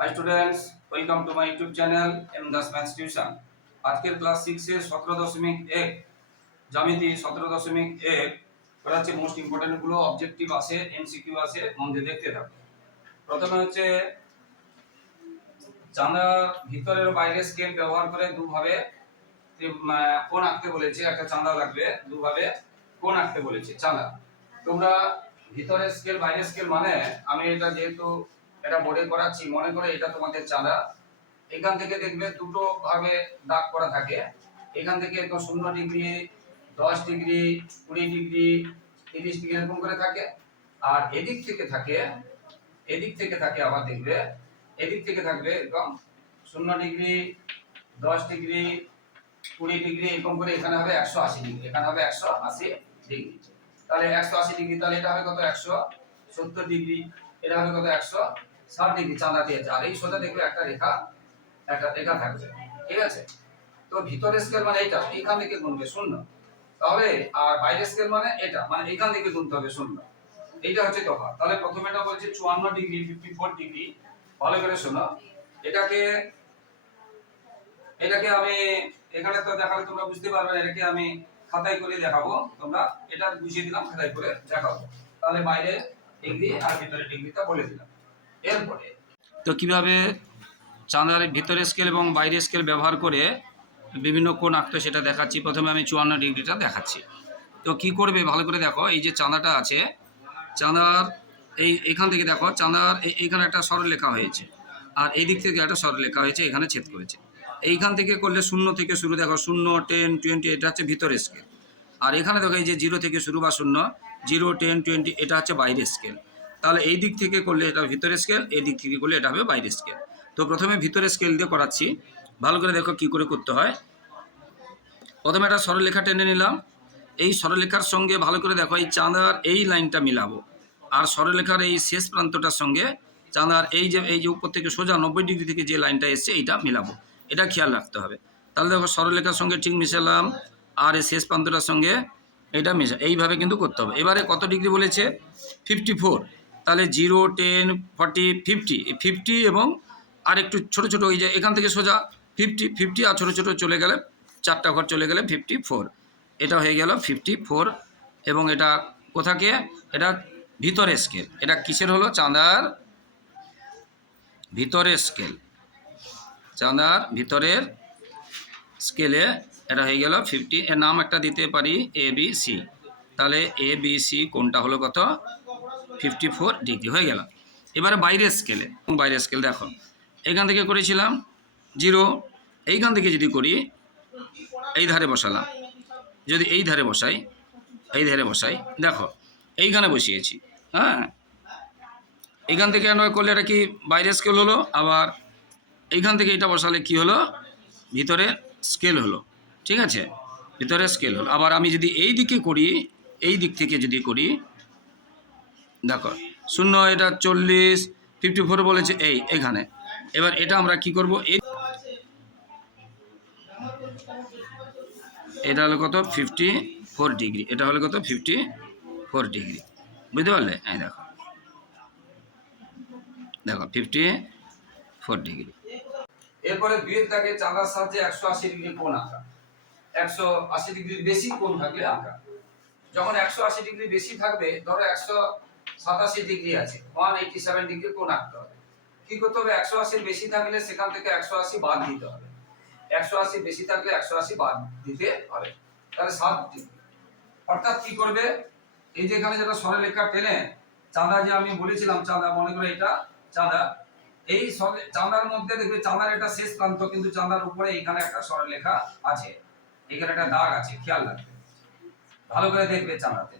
Hi students welcome to my YouTube channel M Das maths tuition আজকের class সিক্সের সতেরো দশমিক এক, জ্যামিতি সতেরো দশমিক এক হচ্ছে মোস্ট ইম্পর্টেন্টগুলো অবজেক্টিভ আছে এমসিকিউ আছে, মন দেখতে থাকো। প্রথমে হচ্ছে চাঁদার ভিতরের ও বাইরের স্কেল ব্যবহার করে দুভাবে কোণ আঁকতে বলেছে, একটা চাঁদা লাগবে, দুভাবে কোণ আঁকতে বলেছে, চাঁদা। তোমরা ভিতরের স্কেল বাইরের স্কেল মানে আমি এটা যেহেতু এটা বোর্ডে করাচ্ছি, মনে করে এটা তোমাদের চাঁদা। এখান থেকে দেখবে দুটো ভাবে দাগ করা থাকে। এখান থেকে এরকম শূন্য ডিগ্রি, দশ ডিগ্রি, কুড়ি ডিগ্রি, তিরিশ ডিগ্রি এরকম করে থাকে। আর এদিক থেকে থাকে, এদিক থেকে থাকে আবার দেখবে, এদিক থেকে থাকবে এরকম শূন্য ডিগ্রি, দশ ডিগ্রি, কুড়ি ডিগ্রি এরকম করে এখানে হবে একশো আশি ডিগ্রি, এখানে হবে একশো আশি ডিগ্রি। তাহলে একশো আশি ডিগ্রি, তাহলে এটা হবে কত? একশো সত্তর ডিগ্রি, এটা হবে কত? একশো ষাট ডিগ্রি চাঁদা আর এই সোজা দেখবে একটা রেখা একটা রেখা থাকবে, ঠিক আছে? তো স্কেল মানে এটা এইখান থেকে গুনবে, শূন্য। তাহলে, আর স্কেল মানে এটা মানে এইখান থেকে গুনতে হবে, শূন্য। এইটা হচ্ছে তাহলে প্রথমে এটা বলছে চুয়ান্ন ডিগ্রি ফিফটি ফোর ডিগ্রি, ভালো করে শোনো। এটাকে এটাকে আমি, এখানে তো দেখালে তোমরা বুঝতে পারবে এটাকে আমি খাতায় করে দেখাবো। তোমরা এটা বুঝিয়ে দিলাম, খাতায় করে দেখাবো। তাহলে বাইরে ডিগ্রি আর ভিতরে ডিগ্রিটা বলে দিলাম। এরপরে তো কীভাবে চাঁদার ভিতরের স্কেল এবং বাইরের স্কেল ব্যবহার করে বিভিন্ন কোণ আঁকতো সেটা দেখাচ্ছি। প্রথমে আমি চুয়ান্ন ডিগ্রিটা দেখাচ্ছি। তো কি করবে? ভালো করে দেখো, এই যে চাঁদাটা আছে, চাঁদার এই, এখান থেকে দেখো, চাঁদার এই- এইখানে একটা সরলরেখা হয়েছে আর এই দিক থেকে একটা সরলরেখা হয়েছে, এখানে ছেদ করেছে। এইখান থেকে করলে শূন্য থেকে শুরু, দেখো, শূন্য টেন টোয়েন্টি এটা হচ্ছে ভিতরের স্কেল আর এখানে দেখো, এই যে জিরো থেকে শুরু বা শূন্য জিরো টেন টোয়েন্টি এটা হচ্ছে বাইরের স্কেল তাহলে এই দিক থেকে করলে এটা ভিতরে স্কেল এই দিক থেকে করলে এটা হবে বাইরের স্কেল তো প্রথমে ভিতরে স্কেল দিয়ে করাচ্ছি। ভালো করে দেখো কি করে করতে হয়। প্রথমে একটা সরলরেখা টেনে নিলাম। এই সরলরেখার সঙ্গে ভালো করে দেখো এই চাঁদার এই লাইনটা মিলাবো। আর সরলরেখার এই শেষ প্রান্তটার সঙ্গে চাঁদার এই যে এই যে উপর থেকে সোজা নব্বই ডিগ্রি থেকে যে লাইনটা এসছে, এইটা মিলাবো। এটা খেয়াল রাখতে হবে। তাহলে দেখো সরলরেখার সঙ্গে ঠিক মিশালাম। আর এই শেষ প্রান্তটার সঙ্গে এটা মেশা, এইভাবে কিন্তু করতে হবে। এবারে কত ডিগ্রি বলেছে? ফিফটি ফোর তাহলে zero ten forty fifty fifty এবং আর একটু ছোটো ছোট ওই যে এখান থেকে সোজা ফিফটি ফিফটি আর ছোটো ছোটো চলে গেলে চারটা ঘর চলে গেলে ফিফটি ফোর এটা হয়ে গেল ফিফটি ফোর এবং এটা কোথাকে এটা ভিতরের স্কেল এটা কিসের হলো? চাঁদার ভিতরের স্কেল চাঁদার ভিতরের স্কেলে এটা হয়ে গেল ফিফটি এর নাম একটা দিতে পারি এ বি সি তাহলে এ বি সি কোনটা হলো কত? ফিফটি ফোর ডিগ্রি হয়ে গেল। এবারে বাইরের স্কেলে বাইরের স্কেল দেখো। এখান থেকে করেছিলাম জিরো। এইখান থেকে যদি করি, এই ধারে বসালাম। যদি এই ধারে বসাই, এই ধারে বসাই, দেখো, এইখানে বসিয়েছি হ্যাঁ? এইখান থেকে আমরা করলে এটা কি বাইরের স্কেল হলো? আবার এইখান থেকে এটা বসালে কি হলো? ভিতরে স্কেল হলো, ঠিক আছে? ভিতরে স্কেল হলো। আবার আমি যদি এই দিকে করি, এই দিক থেকে যদি করি দেখো, শূন্য, এটা চল্লিশ ফিফটি ফোর বলেছে এই, এখানে। এবার এটা আমরা কি করব? এই এটা হলো কত? ফিফটি ফোর ডিগ্রি এটা হলো কত? ফিফটি ফোর ডিগ্রি বুঝতে পারলে? এই দেখো। দেখো ফিফটি ফোর ডিগ্রি এরপরে দুয়ের দাগে চাঁদার সাহায্যে একশো আশি ডিগ্রি কোণ আঁকা। একশো আশি ডিগ্রির বেশি কোণ থাকলে আঁকা। যখন একশো আশি ডিগ্রি বেশি থাকবে, ধরো একশো সাতাশি ডিগ্রি আছে। ওয়ান এইটি সেভেন ডিগ্রি কোণ আঁকতে হবে। কি করতে হবে? একশো আশির বেশি থাকলে সেখান থেকে একশো আশি বাদ দিতে হবে। একশো আশি বেশি থাকলে একশো আশি বাদ দিতে হবে। তাহলে সাত ডিগ্রি অর্থাৎ কি করবে? এই যে এখানে যেটা সরলরেখা টেনে চাঁদা যে আমি বলেছিলাম, চাঁদা মনে করে এটা? চাঁদা। এই চাঁদার মধ্যে দেখবে, চাঁদার একটা শেষ প্রান্ত, কিন্তু চাঁদার উপরে এখানে একটা সরলরেখা আছে। এখানে একটা দাগ আছে, খেয়াল রাখবে। ভালো করে দেখবে চাঁদাতে।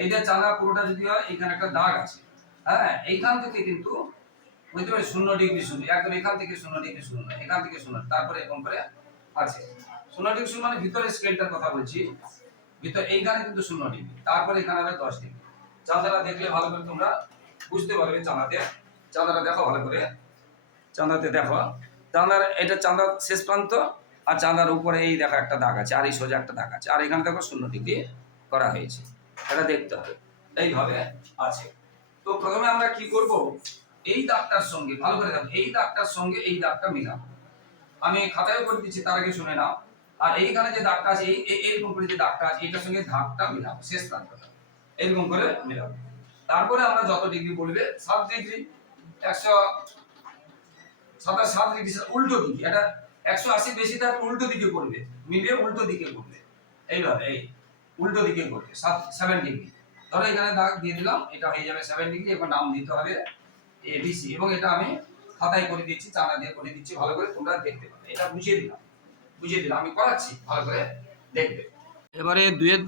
এই যে চাঁদা পুরোটা যদি হয়, এখানে একটা দাগ আছে। হ্যাঁ এইখান থেকে কিন্তু বুঝতে পারছি শূন্য ডিগ্রি শূন্য। একদম এখান থেকে শূন্য ডিগ্রি শূন্য, এখান থেকে শূন্য, তারপরে এরকম করে আছে। শূন্য ডিগ্রি শূন্য মানে ভিতরে স্কেলটার কথা বলছি। ভিতর, এইখানে কিন্তু শূন্য ডিগ্রি, তারপরে এখানে হবে দশ ডিগ্রি। চাঁদাটা দেখলে ভালো করে তোমরা বুঝতে পারবে চাঁদাতে। চাঁদাটা দেখো ভালো করে। চাঁদাতে দেখো। চাঁদার, এটা চাঁদার শেষ প্রান্ত, আর চাঁদার উপরে এই দেখো একটা দাগ আছে, আর এই সোজা একটা দাগ আছে। আর এখানে দেখো শূন্য ডিগ্রি করা হয়েছে। এটা দেখতে হবে। এইভাবে আছে। তো প্রথমে আমরা কি করব? এই দাগটার সঙ্গে, ভালো করে দেখো, এই দাগটার সঙ্গে এই দাগটা মিলাবো। আমি খাতায় করে দিচ্ছি, তার আগে শুনে নাও। আর এইখানে যে দাগটা আছে, এই এইরকম করে যে দাগটা আছে, এটার সঙ্গে ধাপটা মিলাবো, শেষ প্রান্তটা এরকম করে মিলাবো। তারপরে আমরা যত ডিগ্রি বলবে, সাত ডিগ্রি একশো সাতাশ সাত ডিগ্রি উল্টো দিকে, এটা একশো আশি বেশি থাকলে উল্টো দিকে করবে, মিলিয়ে উল্টো দিকে করবে। এইভাবে, এই। উল্টো দিকে করবে সেভেন ডিগ্রি ধরো এখানে দাগ দিয়ে দিলাম, এটা হয়ে যাবে সেভেন ডিগ্রি এখন নাম দিতে হবে এবিসি এবং এটা আমি খাতায় করে দিচ্ছি চানা দিয়ে করে দিচ্ছি, ভালো করে তোমরা দেখতে পাবে। এটা বুঝিয়ে দিলাম বুঝিয়ে দিলাম, আমি করাচ্ছি, ভালো করে দেখবে। এবারে দুয়ের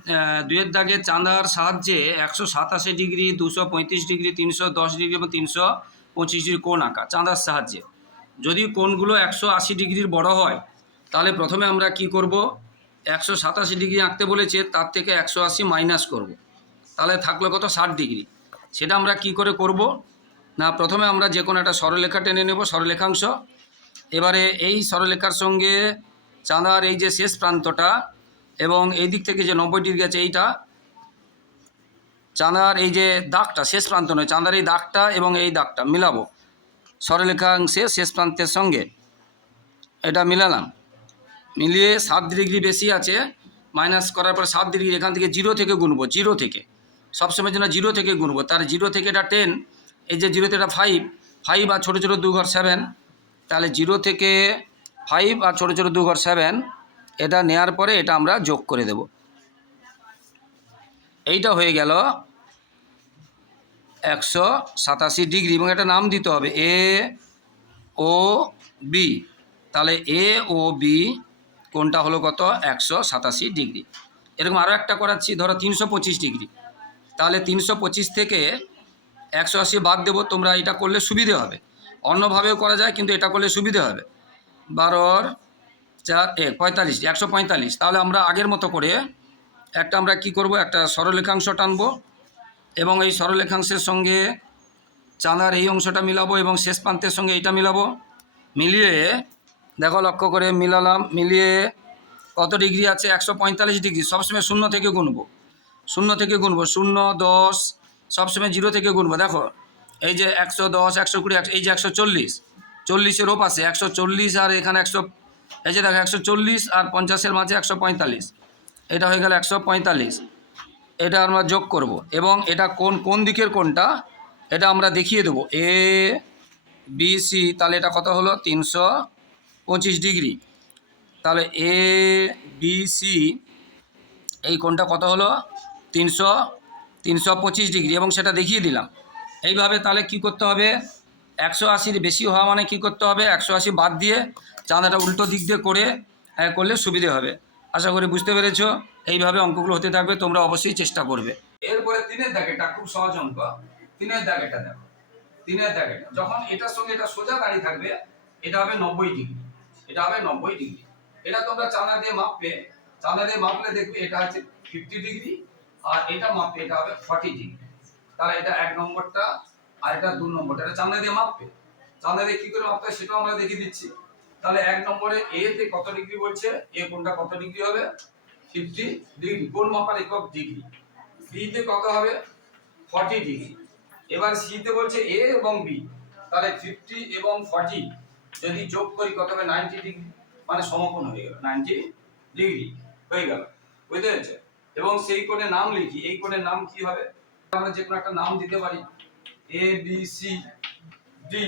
দুয়ের দাগে চাঁদার সাহায্যে একশো সাতাশি ডিগ্রি, দুশো পঁয়ত্রিশ ডিগ্রি, তিনশো দশ ডিগ্রি এবং তিনশো পঁচিশ ডিগ্রি কোণ আঁকা, চাঁদার সাহায্যে। যদি কোণগুলো একশো আশি ডিগ্রির বড় হয়, তাহলে প্রথমে আমরা কি করব? একশো সাতাশি ডিগ্রি আঁকতে বলেছে, তার থেকে একশো আশি মাইনাস করব। তাহলে থাকল কত? ষাট ডিগ্রি। সেটা আমরা কি করে করব? না, প্রথমে আমরা যে কোনো একটা সরলরেখা টেনে নেব সরলরেখাংশ এবারে এই সরলরেখার সঙ্গে চাঁদার এই যে শেষ প্রান্তটা এবং এই দিক থেকে যে নব্বই ডিগ্রি আছে এইটা, চাঁদার এই যে দাগটা, শেষ প্রান্ত নয়, চাঁদার এই দাগটা এবং এই দাগটা মিলাবো। সরলরেখাংশে শেষ প্রান্তের সঙ্গে এটা মিলালাম। মিলিয়ে সাত ডিগ্রি বেশি আছে মাইনাস করার পর সাত ডিগ্রি এখান থেকে জিরো থেকে গুনবো জিরো থেকে। সবসময় জন্য জিরো থেকে গুনবো। তার জিরো থেকে এটা টেন এই যে জিরোতে এটা ফাইভ ফাইভ আর ছোটো ছোটো দু ঘর সেভেন তাহলে জিরো থেকে ফাইভ আর ছোটো ছোটো দু ঘর সেভেন এটা নেয়ার পরে এটা আমরা যোগ করে দেব। এইটা হয়ে গেল একশো সাতাশি ডিগ্রি, এবং এটা নাম দিতে হবে এ ও বি তাহলে এ ও বি কোনটা হলো কত? একশো সাতাশি ডিগ্রি। এরকম আরও একটা করাচ্ছি, ধরো তিনশো পঁচিশ ডিগ্রি। তাহলে তিনশো পঁচিশ থেকে একশো আশি বাদ দেবো, তোমরা এটা করলে সুবিধে হবে। অন্যভাবেও করা যায়, কিন্তু এটা করলে সুবিধে হবে। বারোর চার এ পঁয়তাল্লিশ, একশো পঁয়তাল্লিশ। তাহলে আমরা আগের মতো করে একটা আমরা কি করব? একটা সরলেখাংশ টানবো এবং এই সরলেখাংশের সঙ্গে চাঁদার এই অংশটা মিলাবো এবং শেষ প্রান্তের সঙ্গে এইটা মিলাবো। মিলিয়ে দেখো লক্ষ্য করে মিলালাম, মিলিয়ে কত ডিগ্রি আছে? একশো পঁয়তাল্লিশ ডিগ্রি। সবসময় শূন্য থেকে গুনবো। শূন্য থেকে গুনবো। শূন্য, দশ, সবসময় জিরো থেকে গুনবো। দেখো, এই যে একশো দশ, একশো কুড়ি এই যে একশো চল্লিশ, চল্লিশের ওপাশে একশো চল্লিশ আর এখানে একশো, এই যে দেখো, একশো চল্লিশ আর পঞ্চাশের মাঝে একশো পঁয়তাল্লিশ। এটা হয়ে গেল একশো পঁয়তাল্লিশ। এটা আমরা যোগ করব এবং এটা কোন কোন দিকের কোনটা? এটা আমরা দেখিয়ে দেবো। A, B, C. তাহলে এটা কত হলো? তিনশো পঁচিশ ডিগ্রি। তাহলে এ বি সি এই কোনটা কত হলো? তিনশো তিনশো পঁচিশ ডিগ্রি এবং সেটা দেখিয়ে দিলাম। এইভাবে তাহলে কি করতে হবে? একশো আশির বেশি হওয়া মানে কি করতে হবে? একশো আশি বাদ দিয়ে চাঁদাটা উল্টো দিক দিয়ে করে হ্যাঁ, করলে সুবিধে হবে। আশা করি বুঝতে পেরেছ? এইভাবে অঙ্কগুলো হতে থাকবে তোমরা অবশ্যই চেষ্টা করবে। এরপরে তিনের দাগেটা খুব সহজ অঙ্ক। তিনের দাগেটা দেখো। তিনের দাগেটা যখন এটার সঙ্গে এটা সোজা দাঁড়িয়ে থাকবে এটা হবে নব্বই ডিগ্রি। এটা হবে নব্বই ডিগ্রি এটা তোমরা চাঁদা দিয়ে মাপবে। চাঁদা দিয়ে মাপলে দেখবে এটা হচ্ছে ফিফটি ডিগ্রি আর এটা মাপবে, এটা হবে ফর্টি ডিগ্রি তাহলে এটা এক নম্বরটা আর এটা দু নম্বরটা, এটা চাঁদা দিয়ে মাপবে। চাঁদা দিয়ে কি করে হয় সেটাও আমরা দেখিয়ে দিচ্ছি। তাহলে এক নম্বরে এ তে কত ডিগ্রি বলছে? এ কোনটা কত ডিগ্রি হবে? ফিফটি ডিগ্রি কোন মাপার একক ডিগ্রি বি তে কত হবে? ফর্টি ডিগ্রি এবার সি তে বলছে এ এবং বি তাহলে ফিফটি এবং ফর্টি যদি যোগ করি কত হবে নাইনটি ডিগ্রি মানে সমকোণ হয়ে গেল নাইনটি ডিগ্রি হয়ে গেল, বুঝতে পেরেছ? এবং সেই কোণের নাম লিখি, এই কোণের নাম কি হবে? আমরা যে কোনো একটা নাম দিতে পারি এ বি সি ডি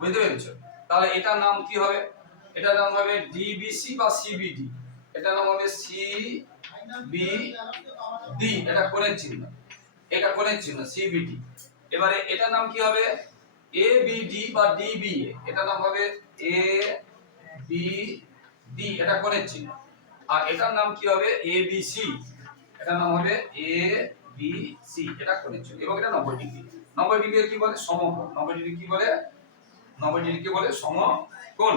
বুঝতে পেরেছ? তাহলে এটার নাম কি হবে? এটার নাম হবে ডিবিসি বা সিবিডি এটার নাম হবে সি বি ডি এটা কোণের চিহ্ন, এটা কোণের চিহ্ন সিবিডি এবারে এটার নাম কি হবে? এ বি ডি বা ডিবিএ এটার নাম হবে এ বি ডি এটা কোণের চিহ্ন। আর এটার নাম কি হবে? এ বি সি এটার নাম হবে এ বি সি এটা কোণের চিহ্ন। এবং এটা নব্বই ডিগ্রি। নব্বই ডিগ্রি কি বলে? সমকোণ। নব্বই ডিগ্রি কি বলে? নব্বই ডিগ্রিকে বলে? সমকোণ।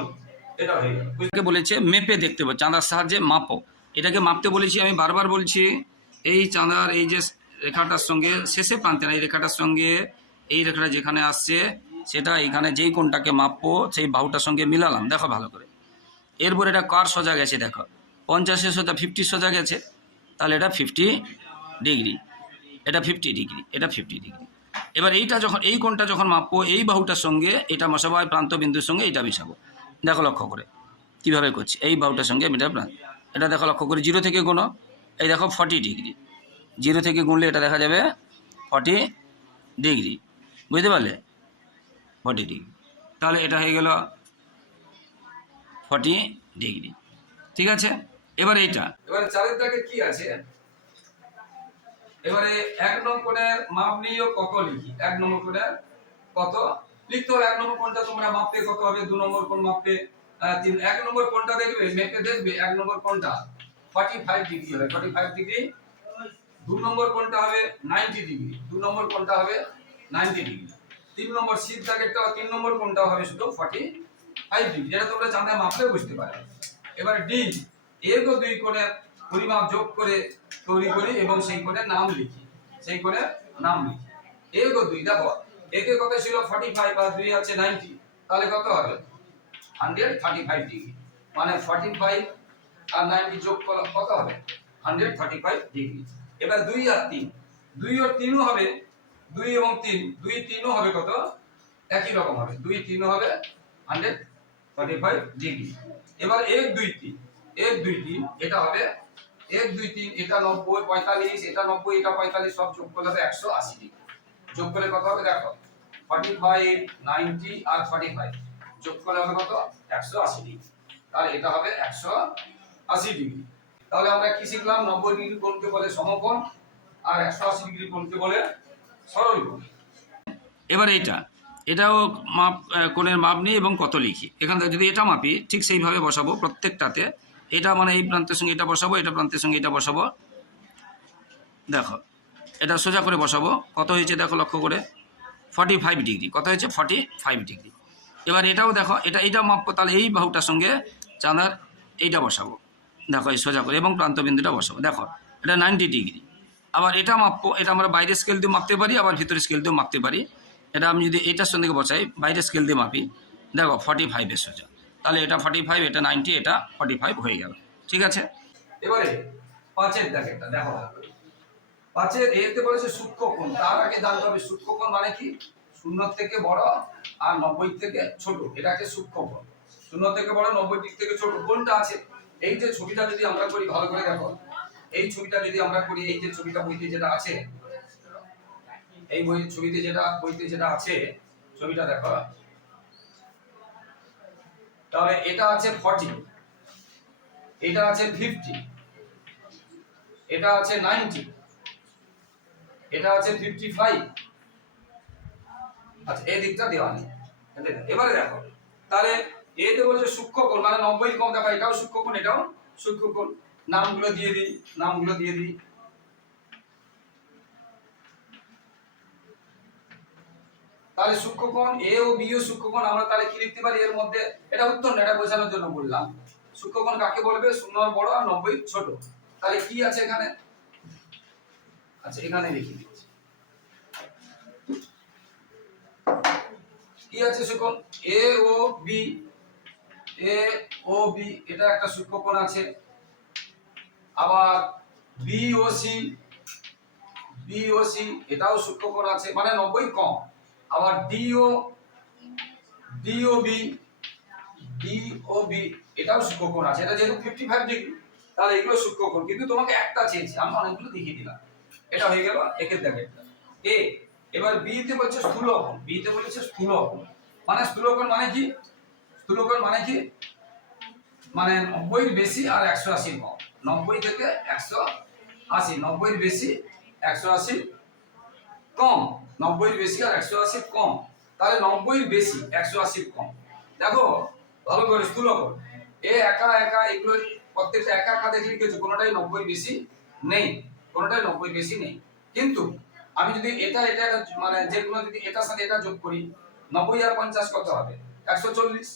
এটা হয়ে গেল। বুঝতে বলেছে? মেপে দেখতে পাবো চাঁদার সাহায্যে মাপো। এটাকে মাপতে বলেছি আমি, বারবার বলছি। এই চাঁদার, এই যে রেখাটার সঙ্গে, শেষে প্রান্তে না এই রেখাটার সঙ্গে এই রেখাটা যেখানে আসছে, সেটা এখানে যেই কোনটাকে মাপবো, সেই বাহুটার সঙ্গে মিলালাম। দেখো ভালো করে। এরপর এটা কার সোজা গেছে দেখো। পঞ্চাশের সোজা ফিফটি সোজা গেছে। তাহলে এটা ফিফটি ডিগ্রি এটা ফিফটি ডিগ্রি এটা ফিফটি ডিগ্রি এবার এইটা যখন, এই কোণটা যখন মাপবো, এই বাহুটার সঙ্গে, এটা মশাবো হয় প্রান্ত বিন্দুর সঙ্গে এটা মিশাবো। দেখো লক্ষ্য করে। কীভাবে করছি? এই বাহুটার সঙ্গে এটা প্রান্ত। এটা দেখো লক্ষ্য করে জিরো থেকে কোনো এই দেখো ফর্টি ডিগ্রি জিরো থেকে গুনলে এটা দেখা যাবে ফর্টি ডিগ্রি বুঝতে পারলে? ফর্টি ডিগ্রি তাহলে এটা হয়ে গেল ফর্টি ডিগ্রি ঠিক আছে? এবার এইটা। এবারে দাগে কি আছে? এবারে এক নম্বর কোণের মাপ কত লিখি? এক নম্বর কোণের কত? লিখতে এক নম্বর কোণটা তোমরা মাপতে কত হবে? দু নম্বর কোণ মাপতে? তিন এক নম্বর কোণটা দেখবে? মেপে দেখবে এক নম্বর কোণটা 45 ডিগ্রি হবে। 45 ডিগ্রি দু নম্বর কোণটা হবে? 90 ডিগ্রি দু নম্বর কোণটা হবে? 90 ডিগ্রি। তিন নম্বর শীত দাগেরটা তিন নম্বর কোণটা হবে শুধু? 45 ডিগ্রি যেটা তোমরা চাঁদা মাপলে বুঝতে পারবে। এবার ডি এর ও দুই কোণের পরিমাপ যোগ করে তৈরি করি এবং সেই কোণের নাম লিখি। সেই কোণের নাম লিখি। এর ও দুই, দেখো একে কত ছিল? 45 আর দুই আছে 90 তাহলে কত হবে? 135 ডিগ্রি মানে 45 আর 90 যোগ করলে কত হবে? 135 ডিগ্রি এবার দুই আর তিন। দুই আর তিনও হবে দুই এবং তিন, দুই তিনও হবে কত? একই রকম হবে। দুই তিনও হবে 135 ডিগ্রি এবার এক দুই তিন, এক দুই তিন, এটা হবে এক দুই তিন, এটা নব্বই, পঁয়তাল্লিশ, এটা নব্বই, এটা পঁয়তাল্লিশ, সব যোগ করলে হবে একশো আশি ডিগ্রি যোগ করলে কত হবে দেখো ফর্টি ফাইভ নাইনটি আর ফর্টি ফাইভ যোগ করলে হবে কত? একশো আশি ডিগ্রি তাহলে এটা হবে একশো আশি ডিগ্রি তাহলে আমরা কি শিখলাম? নব্বই ডিগ্রি কোণকে বলে? সমকোণ। আর একশো আশি ডিগ্রি কোণকে বলে? এবার এইটা, এটাও মাপ কোণের মাপ নিই এবং কত লিখি। এখান থেকে যদি এটা মাপি, ঠিক সেইভাবে বসাবো প্রত্যেকটাতে। এটা মানে এই প্রান্তের সঙ্গে এটা বসাবো, এটা প্রান্তের সঙ্গে এটা বসাবো। দেখো, এটা সোজা করে বসাবো। কত হয়েছে দেখো লক্ষ্য করে। ফর্টি ফাইভ ডিগ্রি কত হয়েছে? ফর্টি ফাইভ ডিগ্রি এবার এটাও দেখো, এটা এইটা মাপবো, তাহলে এই বাহুটার সঙ্গে চাঁদার এইটা বসাবো। দেখো, এই সোজা করে এবং প্রান্তবিন্দুটা বসাবো। দেখো, এটা নাইনটি ডিগ্রি আবার এটা মাপবো এটা আমরা বাইরের স্কেল দিয়ে মাপতে পারি, আবার ভিতরের স্কেল দিয়েও মাপতে পারি। এটা আমি যদি এটার সঙ্গে বসাই, বাইরের স্কেল দিয়ে মাপি। দেখো ফর্টি ফাইভের সোজা তাহলে এটা ফর্টি ফাইভ এটা নাইনটি এটা ফর্টি ফাইভ হয়ে গেল। ঠিক আছে? এবারে পাঁচের দেখ দাগেরটা দেখো পাঁচের এতে বলেছে সূক্ষ্মকোণ। তার আগে জানতে হবে সূক্ষ্মকোণ মানে কি? শূন্য থেকে বড় আর নব্বই থেকে ছোট। এটাকে সূক্ষ্মকোণ। শূন্য থেকে বড়, নব্বই দিক থেকে ছোট। কোনটা আছে? এই যে ছবিটা যদি আমরা করি, ভালো করে দেখো। এই ছবিটা যদি আমরা করি, এই যে ছবিটা বইতে যেটা আছে, এই বই ছবিতে যেটা, বইতে যেটা আছে, ছবিটা দেখো। তাহলে এটা আছে ফর্টি এটা আছে ফিফটি এটা আছে নাইনটি এটা আছে ফিফটি ফাইভ আচ্ছা এই দিকটা দেওয়া নেই। এবারে দেখো। তাহলে এতে বলছে সূক্ষ্মকোণ মানে নব্বই কম, দেখো এটাও সূক্ষ্মকোণ এটাও সূক্ষ্মকোণ। নামগুলো দিয়ে দিই, নামগুলো দিয়ে দিই। তাহলে সূক্ষ্মকোণ এ ও বি ও সূক্ষ্মকোণ আমরা তাহলে কি লিখতে পারি? এর মধ্যে এটা উত্তর না, এটা বোঝানোর জন্য বললাম। সূক্ষ্মকোণ কাকে বলবে? শূন্য বড় আর নব্বই ছোট। তাহলে কি আছে এখানে? আচ্ছা এখানে লিখে কি আছে সূক্ষ্মকোণ? এ ও বি, এ ও বি, এটা একটা সূক্ষ্মকোণ আছে। আবার বিওসি বিওসি এটাও সূক্ষ্মকোণ আছে মানে নব্বই কম। আবার ডিও ডিওবি ডিওবি এটাও সূক্ষ্মকোণ আছে। এটা যেহেতু ফিফটি ফাইভ ডিগ্রি তাহলে এগুলো সূক্ষ্মকোণ। কিন্তু তোমাকে একটা চেয়েছি আমি অনেকগুলো দেখিয়ে দিলাম। এটা হয়ে গেল একের একটা এ এবার বি তে বলছে স্থূলকোণ। বি তে বলেছে স্থূলকোণ। মানে স্থূলকোণ মানে কি? স্থূলকোণ মানে কি? মানে নব্বই বেশি আর একশো আশি কম। নব্বই থেকে একশো আশি নব্বই বেশি, একশো আশি কম নব্বই বেশি আর একশো আশি কম। তাহলে নব্বই বেশি, একশো আশি কম। দেখো, ভালো করে স্থূল এ একা একা এগুলো প্রত্যেকটা একা একা দেখলে কিছু কোনোটাই নব্বই বেশি নেই, কোনোটাই নব্বই বেশি নেই। কিন্তু আমি যদি এটা এটা মানে যে কোনো যদি এটার সাথে এটা যোগ করি, নব্বই আর পঞ্চাশ কত হবে? একশো চল্লিশ?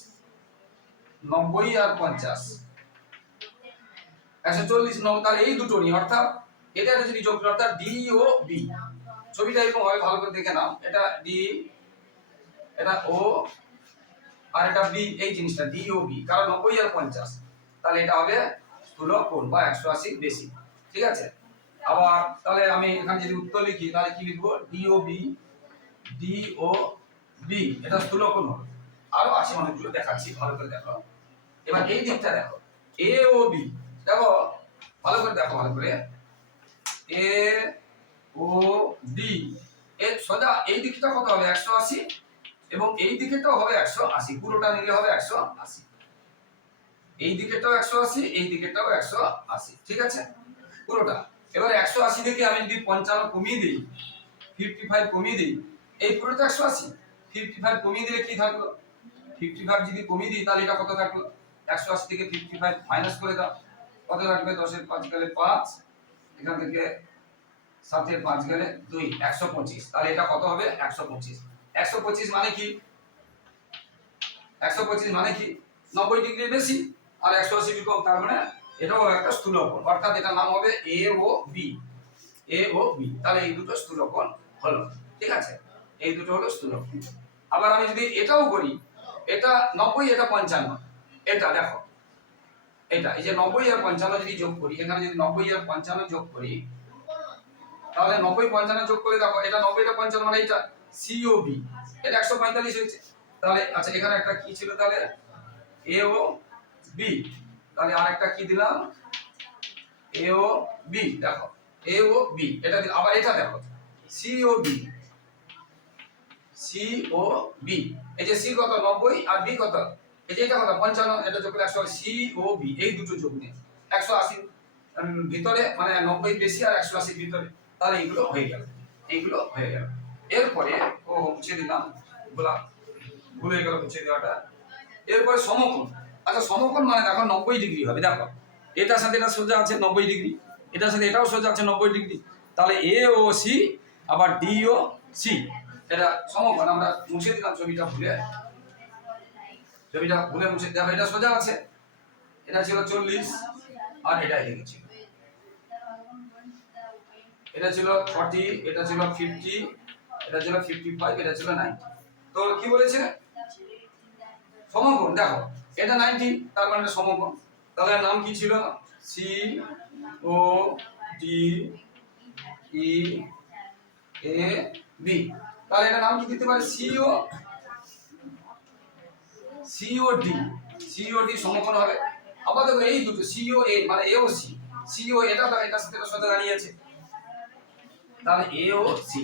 নব্বই আর পঞ্চাশ। একশো চল্লিশ নব্বই তাহলে এই দুটো নিয়ে, অর্থাৎ এটা যদি যোগ অর্থাৎ ডি ও বি ছবিটা এরকম হবে, ভালো করে দেখে নাও। এটা ডি এটা ও আর এটা বি এই জিনিসটা ডি ও বি কারণ নব্বই আর পঞ্চাশ। তাহলে এটা হবে স্থূল কোণ বা একশো আশি বেশি। ঠিক আছে? আবার তাহলে আমি এখানে যদি উত্তর লিখি, তাহলে কি লিখব? D O B D O B এটা স্থূলকোণ হলো আরও আছে অনেকগুলো, দেখাচ্ছি, ভালো করে দেখো। এবার এই দিকটা দেখো। এ ও বি দেখো, ভালো করে দেখো, ভালো করে। এ ও বি এর সোজা এই দিকটা কত হবে? একশো আশি এবং এই দিকেটাও হবে একশো আশি। পুরোটা নিলে হবে একশো আশি। এই দিকেটাও একশো আশি, এই দিকেটাও একশো আশি। ঠিক আছে? পুরোটা। এবার একশো আশি থেকে আমি যদি পঞ্চান্ন কমিয়ে দিই ফিফটি ফাইভ কমিয়ে দিই, এই পুরোটা একশো আশি? ফিফটি ফাইভ কমিয়ে দিলে কি থাকল? ফিফটি ফাইভ যদি কমিয়ে দিই, তাহলে এটা কত থাকল? একশো আশি থেকে ফিফটি ফাইভ মাইনাস করে দাও। কত থাকবে দশের পাঁচ গেলে পাঁচ, এখান থেকে সাতের পাঁচ গেলে দুই, একশো পঁচিশ। তাহলে এটা কত হবে? একশো পঁচিশ। একশো পঁচিশ মানে কি? একশো পঁচিশ মানে কি? নব্বই ডিগ্রি বেশি আর একশো আশি কম, তার মানে এটাও একটা স্থূলকোণ অর্থাৎ এটার নাম হবে এ ও বি এ ও বি তাহলে এই দুটো স্থূলকোণ হলো। ঠিক আছে? এই দুটো হলো স্থূলকোণ আবার আমি যদি এটাও করি, এটা নব্বই, এটা পঞ্চান্ন। এটা দেখো। এটা, এই যে নব্বই আর পঞ্চান্ন যদি যোগ করি, এখানে যদি নব্বই আর পঞ্চান্ন যোগ করি, তাহলে নব্বই পঞ্চান্ন যোগ করে দেখো, এটা নব্বইটা পঞ্চান্ন মানে এটা সিও বি এটা একশো পঁয়তাল্লিশ হয়েছে। তাহলে আচ্ছা এখানে একটা কি ছিল তাহলে? এ ও বি তাহলে আরেকটা কি দিলাম? এ ও বি দেখো এ ও বি এটা আবার এটা দেখো C O B C O B এই যে সি কত, নব্বই আর বি কত? এটা কত পঞ্চান্ন, এটা যোগ করে একশো সি ও বি এই দুটো যোগ নিয়ে। একশো আশি ভিতরে মানে নব্বই বেশি আর একশো ভিতরে। তাহলে হয়ে গেল। এইগুলো হয়ে গেল। এরপরে, ও, মুছে দিলাম। গেল, মুছে দেওয়াটা। এরপরে সমকোণ। আচ্ছা সমকোণ মানে দেখো নব্বই ডিগ্রি হবে, দেখো। এটার সাথে এটা সোজা আছে নব্বই ডিগ্রি। এটার সাথে এটাও সোজা আছে নব্বই ডিগ্রি। তাহলে এ ও সি আবার ডি ও সি এটা সমকোণ, আমরা মুছে দিলাম ছবিটা ভুলে। ছবিটা ভুলে মুছে, দেখো এটা সোজা আছে। এটা ছিল চল্লিশ, আর এটা এদিকে ছিল। এটা ছিল ফর্টি, এটা ছিল ফিফটি, এটা ছিল ফিফটি ফাইভ, এটা ছিল নাইনটি। তো কি বলেছে? দেখো, এটা নাইনটি, তার মানে তাহলে নাম কি ছিল? C O D E A B তাহলে এটা নাম কি দিতে পারে? ডি সিও ডি সমকোণ হবে। আবার দেখো এই দুটো সিও এ মানে এ ও সি সিও এটা তো এটার সাথে সাথে দাঁড়িয়ে আছে। তাহলে এ ও সি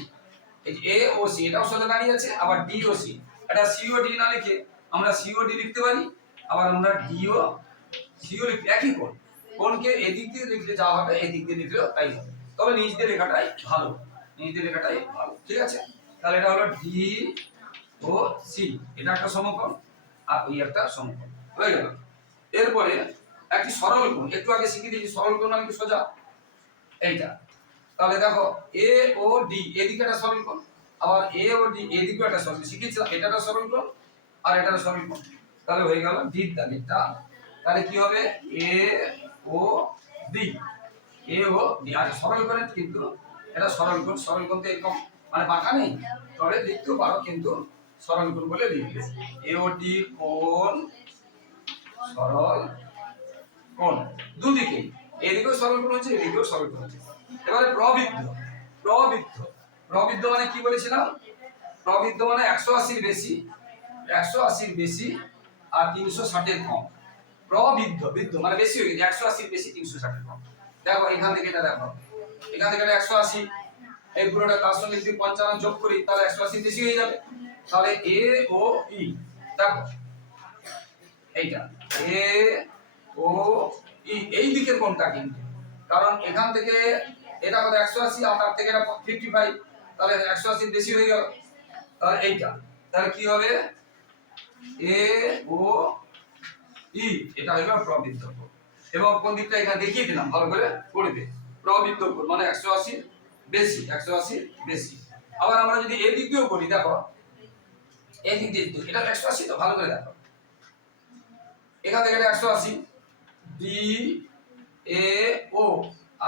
এই এ ও সি এটাও সাথে দাঁড়িয়ে আছে, আবার ডি ও সি এটা সিও ডি না লিখে আমরা সিও ডি লিখতে পারি, আবার আমরা ডি ও সিও লিখতে একই কোণ, কোণকে এদিক দিয়ে লিখলে যা হবে, এদিক দিয়ে লিখলেও তাই হবে। তবে নিচ দিয়ে লেখাটাই ভালো, নিচ দিয়ে লেখাটাই ভালো, ঠিক আছে? তাহলে এটা হলো ডি ও সি এটা একটা সমকোণ। আর ওই একটা সমকোণ হয়ে গেল। এরপরে একটি সরল কোণ। একটু আগে দিয়েছি, সরল কোণ মানে সোজা? এইটা। তাহলে দেখো এ ও ডি এদিকে একটা সরল কোণ, আবার এ ও ডি এদিকে একটা সরল শিখেছিলাম এটা একটা সরল কোণ আর এটা সরল কোণ। তাহলে হয়ে গেল তাহলে কি হবে? এ ও ডি এ ও ডি আর সরল কোণের কিন্তু এটা সরল কোণ সরল কোণ তো এরকম। মানে বাঁকা নেই। তবে লিখতেও পারো কিন্তু সরল কোণ বলে লিখবে এ ও ডি সরল কোন দুদিকে, এদিকেও সরল কোণ হচ্ছে, এদিকেও সরল কোণ হচ্ছে। এবারে প্রবৃদ্ধ প্রবৃদ্ধ। প্রবৃদ্ধ মানে কি বলেছিলাম? প্রবৃদ্ধ মানে একশো আশির বেশি, একশো আশির বেশি আর তিনশো ষাটের কম। প্রবৃদ্ধ, বৃদ্ধ মানে বেশি হয়ে গেছে, একশো আশির বেশি, তিনশো ষাটের কম। দেখো, এখান থেকে এটা দেখো। এখান থেকে একশো আশি। এই পুরোটা তার সঙ্গে যদি পঞ্চান্ন যোগ করি, তাহলে একশো আশি বেশি হয়ে যাবে। তাহলে এ ও ই দেখো। এইটা এ ও ই এই দিকের কোনটা কিন্তু। কারণ এখান থেকে এটা কত একশো আশি, আর তার থেকে এটা ফিফটি ফাইভ তাহলে একশো আশি বেশি হয়ে গেল। তাহলে এইটা, তাহলে কি হবে? এ ও ই এটা হলো প্রবৃদ্ধ এবং কোন দিকটা এখানে দেখিয়ে দিলাম, ভালো করে পড়বে। প্রবৃদ্ধ মানে একশো আশি বেশি, একশো আশি বেশি। আবার আমরা যদি এই দিক দিয়েও করি, দেখো এই দিক দিয়ে এটা একশো আশি তো, ভালো করে দেখো। এখান থেকে এটা একশো আশি। ডি এ ও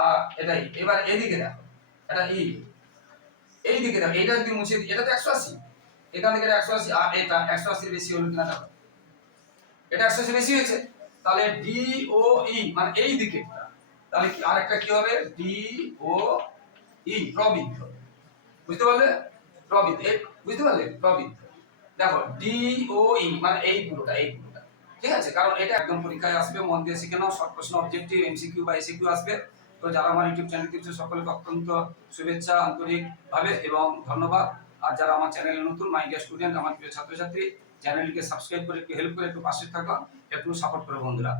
আর এটাই এবার এদিকে দেখো, এটা ই এই দিকে দেখো এটা যদি মুছে এটা তো একশো আশি। এখান থেকে একশো আশি, আর এটা একশো আশির বেশি হলো কিনা দেখো। এটা একশো আশি বেশি হয়েছে, তাহলে ডি ও ই মানে এই দিকে তাহলে কি, আরেকটা কি হবে? ডি ও ই প্রবৃদ্ধ। বুঝতে পারলে? প্রবৃদ্ধ। বুঝতে পারলে? প্রবৃত্ত দেখো ডি ও ই মানে এই পুরোটা এই পুরোটা। ঠিক আছে? কারণ এটা একদম পরীক্ষায় আসবে, মন দিয়ে শিখে নাও শর্ট প্রশ্ন অবজেক্টিভ এমসিকিউ বা এসিকিউ আসবে। তো যারা আমার ইউটিউব চ্যানেল দেখছে, সকলকে অত্যন্ত শুভেচ্ছা, আন্তরিকভাবে এবং ধন্যবাদ। আর যারা আমার চ্যানেলে নতুন মাই গেস্ট স্টুডেন্ট আমার প্রিয় ছাত্রছাত্রী চ্যানেলকে সাবস্ক্রাইব করে, একটু হেল্প করে, একটু পাশে থাকা, একটু সাপোর্ট করো বন্ধুরা।